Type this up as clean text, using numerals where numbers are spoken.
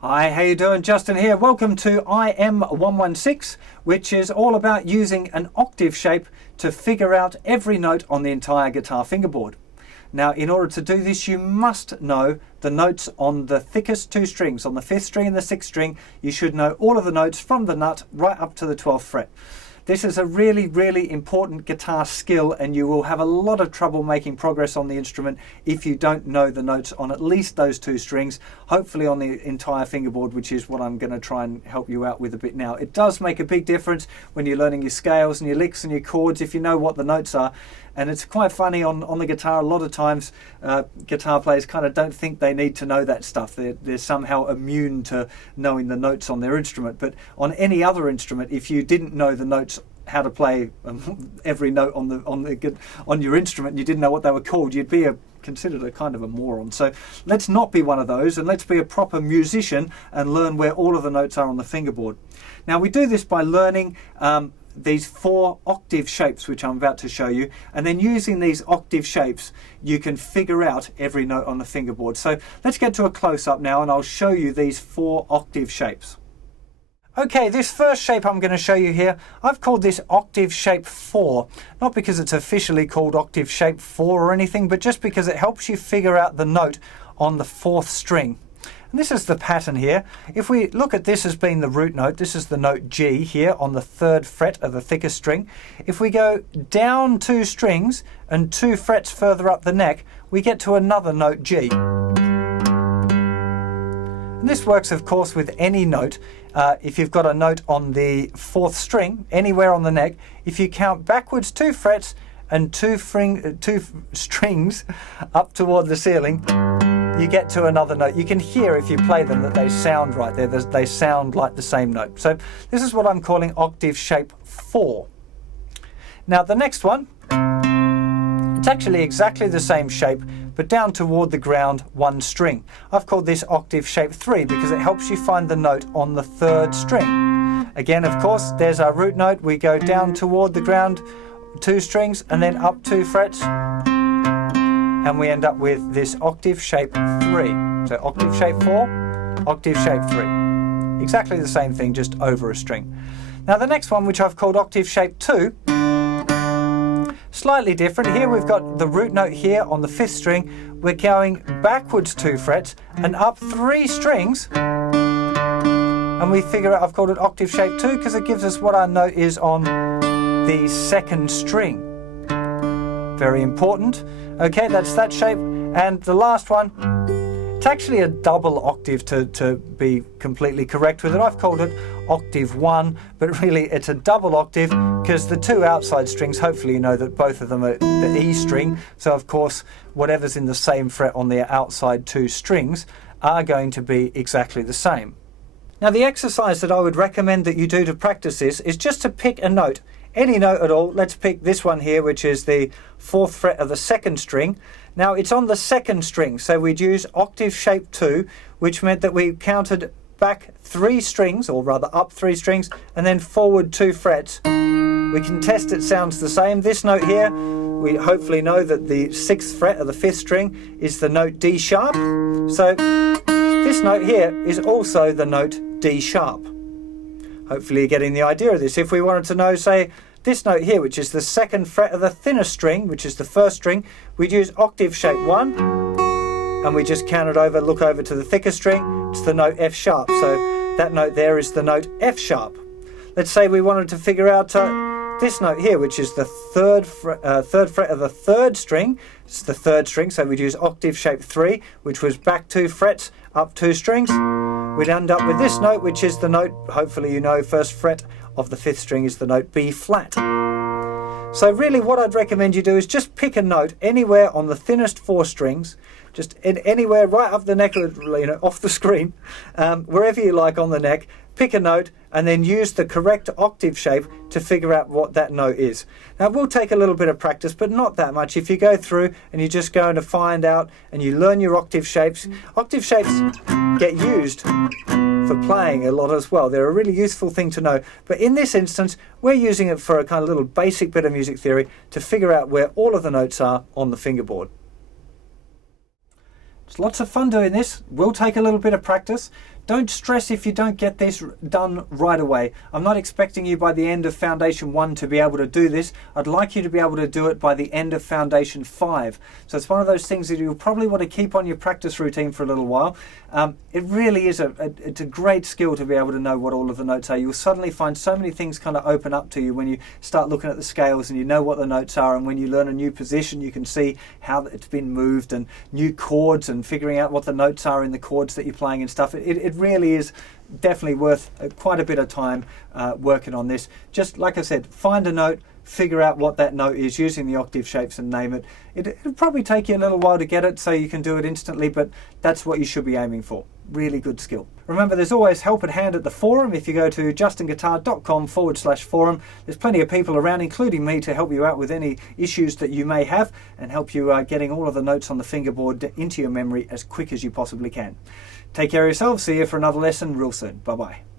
Hi, how you doing? Justin here. Welcome to IM-116, which is all about using an octave shape to figure out every note on the entire guitar fingerboard. Now, in order to do this, you must know the notes on the thickest two strings. On the 5th string and the 6th string, you should know all of the notes from the nut right up to the 12th fret. This is a really, really important guitar skill, and you will have a lot of trouble making progress on the instrument if you don't know the notes on at least those two strings, hopefully on the entire fingerboard, which is what I'm going to try and help you out with a bit now. It does make a big difference when you're learning your scales and your licks and your chords if you know what the notes are. And it's quite funny on the guitar, a lot of times guitar players kind of don't think they need to know that stuff. They're somehow immune to knowing the notes on their instrument. But on any other instrument, if you didn't know the notes, how to play every note on your instrument, and you didn't know what they were called, you'd be considered a kind of a moron. So let's not be one of those, and let's be a proper musician and learn where all of the notes are on the fingerboard. Now, we do this by learning these 4 octave shapes, which I'm about to show you, and then using these octave shapes you can figure out every note on the fingerboard. So let's get to a close-up now, and I'll show you these 4 octave shapes. Okay, this first shape I'm going to show you here, I've called this octave shape 4, not because it's officially called octave shape 4 or anything, but just because it helps you figure out the note on the 4th string. And this is the pattern here. If we look at this as being the root note, this is the note G here on the 3rd fret of the thickest string. If we go down 2 strings and 2 frets further up the neck, we get to another note G. And this works, of course, with any note. If you've got a note on the 4th string, anywhere on the neck, if you count backwards 2 frets and 2 strings up toward the ceiling, you get to another note. You can hear if you play them that they sound right there. They sound like the same note. So this is what I'm calling octave shape 4. Now the next one, it's actually exactly the same shape, but down toward the ground 1 string. I've called this octave shape 3 because it helps you find the note on the 3rd string. Again, of course, there's our root note. We go down toward the ground 2 strings and then up 2 frets. And we end up with this octave shape 3. So octave shape 4, octave shape 3. Exactly the same thing, just over a string. Now the next one, which I've called octave shape 2, slightly different. Here we've got the root note here on the 5th string. We're going backwards 2 frets and up 3 strings. And we figure out, I've called it octave shape 2 because it gives us what our note is on the 2nd string. Very important. Okay, that's that shape. And the last one, it's actually a double octave to be completely correct with it. I've called it octave 1, but really it's a double octave because the 2 outside strings, hopefully you know that both of them are the E string. So of course, whatever's in the same fret on the outside 2 strings are going to be exactly the same. Now the exercise that I would recommend that you do to practice this is just to pick a note. Any note at all. Let's pick this one here, which is the 4th fret of the 2nd string. Now it's on the 2nd string, so we'd use octave shape 2, which meant that we counted back 3 strings, or rather up 3 strings, and then forward 2 frets. We can test it sounds the same. This note here, we hopefully know that the 6th fret of the 5th string is the note D sharp. So this note here is also the note D sharp. Hopefully you're getting the idea of this. If we wanted to know, say, this note here, which is the 2nd fret of the thinnest string, which is the 1st string, we'd use octave shape 1, and we just count it over, look over to the thickest string, it's the note F sharp. So that note there is the note F sharp. Let's say we wanted to figure out this note here, which is the 3rd fret of the 3rd string. It's the 3rd string, so we'd use octave shape 3, which was back 2 frets, up 2 strings. We'd end up with this note, which is the note, hopefully you know, 1st fret of the 5th string is the note B flat. So really what I'd recommend you do is just pick a note anywhere on the thinnest 4 strings, just anywhere right up the neck, off the screen, wherever you like on the neck, pick a note and then use the correct octave shape to figure out what that note is. Now it will take a little bit of practice, but not that much. If you go through and you're just going to find out and you learn your octave shapes get used for playing a lot as well. They're a really useful thing to know. But in this instance, we're using it for a kind of little basic bit of music theory to figure out where all of the notes are on the fingerboard. It's lots of fun doing this. Will take a little bit of practice. Don't stress if you don't get this done right away. I'm not expecting you by the end of Foundation 1 to be able to do this. I'd like you to be able to do it by the end of Foundation 5. So it's one of those things that you'll probably want to keep on your practice routine for a little while. It really is it's a great skill to be able to know what all of the notes are. You'll suddenly find so many things kind of open up to you when you start looking at the scales and you know what the notes are, and when you learn a new position you can see how it's been moved, and new chords, and figuring out what the notes are in the chords that you're playing and stuff. It really is definitely worth quite a bit of time working on this. Just like I said, find a note, figure out what that note is using the octave shapes and name it. It'll probably take you a little while to get it, so you can do it instantly, but that's what you should be aiming for. Really good skill. Remember, there's always help at hand at the forum. If you go to justinguitar.com/forum, there's plenty of people around, including me, to help you out with any issues that you may have and help you getting all of the notes on the fingerboard into your memory as quick as you possibly can. Take care of yourselves. See you for another lesson real soon. Bye-bye.